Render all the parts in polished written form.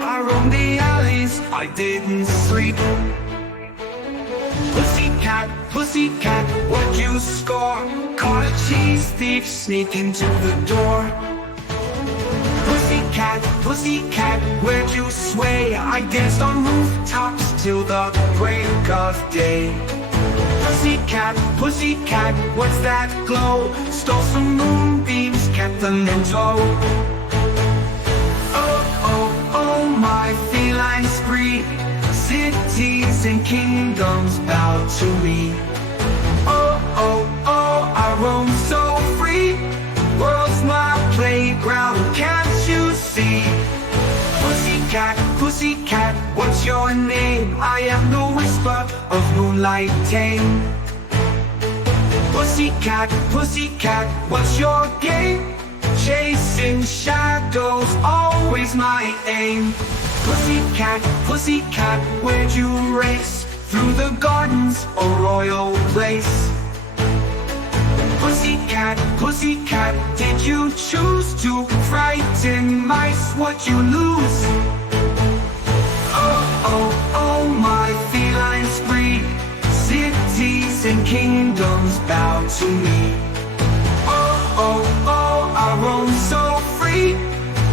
I roamed the alleys, I didn't sleep. Pussycat, what'd you score? Caught a cheese thief sneak into the door. Pussycat, where'd you sway? I danced on rooftops till the break of day. Pussycat, what's that glow? Stole some moonbeams, kept them in tow. Oh, my feline spree. Cities and kingdoms bow to me. Oh, I roam so free. World's my playground, can't you see? Pussycat, what's your name? I am the whisper of moonlight tame. Pussycat, what's your game? Chasing shadows, always my aim. Pussycat, where'd you race? Through the gardens, a royal place. Pussycat, did you choose to frighten mice? What you lose? Oh, my feline spree. Cities and kingdoms bow to me. Oh, I roam so free.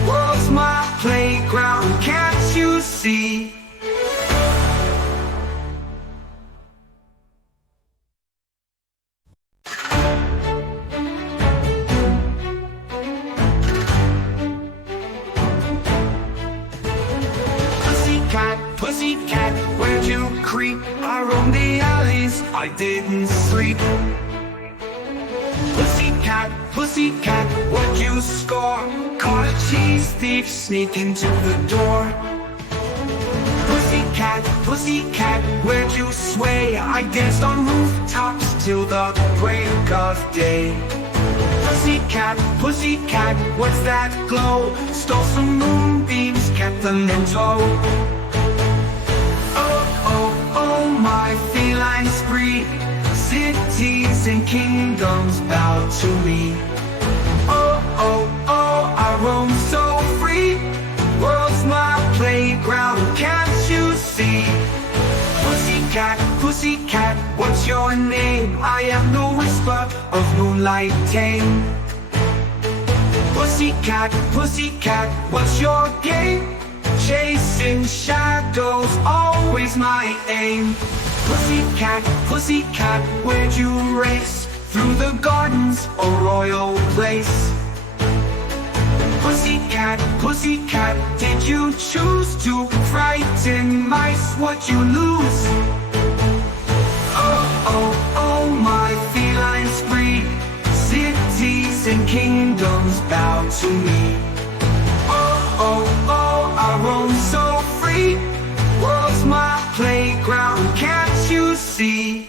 World's my playground, can't you see? Pussycat, where'd you creep? I roamed the alleys, I didn't sleep. Pussycat, what'd you score? Caught a cheese thief sneak into the door. Pussycat, where'd you sway? I danced on rooftops till the break of day. Pussycat, what's that glow? Stole some moonbeams, kept them in tow. Oh, my feline spree. Cities and kingdoms bow to me. Oh, I roam so free. World's my playground, can't you see? Pussycat, what's your name? I am the whisper of moonlight tame. Pussycat, what's your game? Chasing shadows, always my aim. Pussycat, where'd you race? Through the gardens, a royal place. Pussycat, did you choose to frighten mice? What you lose? Oh, my feline spree. Cities and kingdoms bow to me. Oh, I roam so free. World's my playground, can't you see?